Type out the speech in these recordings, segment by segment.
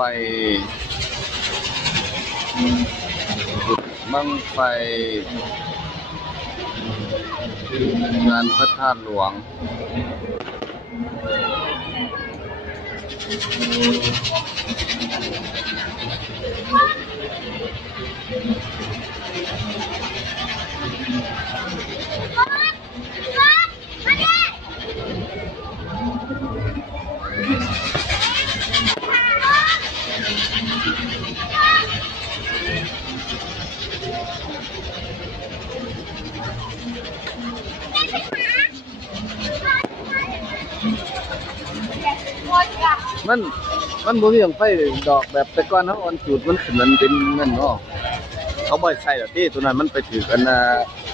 บั้งไฟงานพระธาตุหลวงมันบ่มีบั้งไฟดอกแบบแต่ก่อนเฮาอันจุดมันขึ้นมันเป็นนั่นเนาะเขาบ่ใช่ดอกที่ตัวนั้นมันไปถือกัน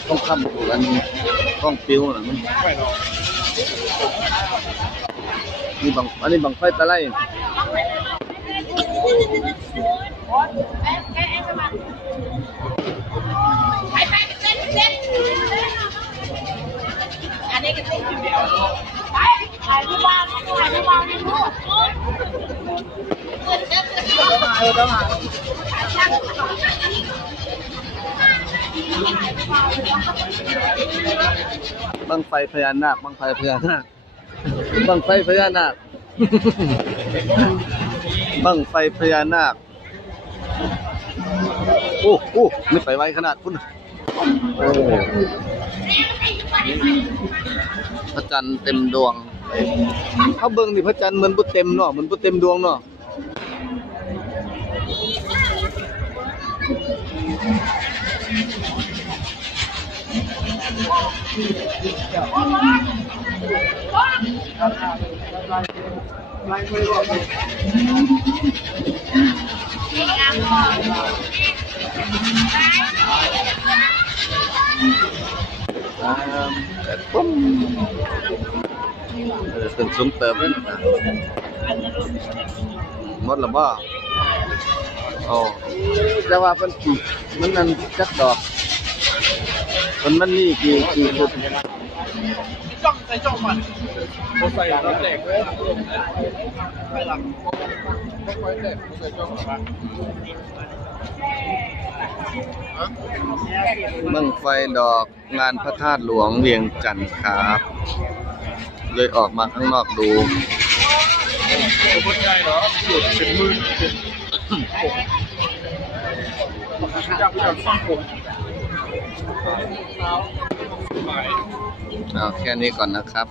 ต้องค้ำกันต้องปิวน่ะมันนี่อันนี้บั้งไฟตะไลอันนี้ก็ติดอยู่เดียวถ่ายรูปวางในรูปบั้งไฟพญานาคบั้งไฟพญานาคบั้งไฟพญานาคบั้งไฟพญานาคโอ้ไม่ไปไวขนาดคุณโอ้พระจันทร์เต็มดวงเขาเบิ่งนี่พระจันทร์เหมือนบ่เต็มเนาะเหมือนบ่เต็มดวงเนาะปุ้มขึ้นสูงเติมเลยนะหมดแล้วบ่โอ้แต่ว่ามันนั่นจักดอกมันนี่กี่ชุดจ้องใส่จ้องมันโคใส่แล้วแตกเลยไม่หลังไม่ค่อยแตกใส่จ้องมันบั้งไฟดอกงานพระธาตุหลวงเวียงจันทร์ครับเลยออกมาข้างนอกดูคนใหญ่เหรอหยุดเป็นมือจับฟังผมเอาแค่นี้ก่อนนะครับ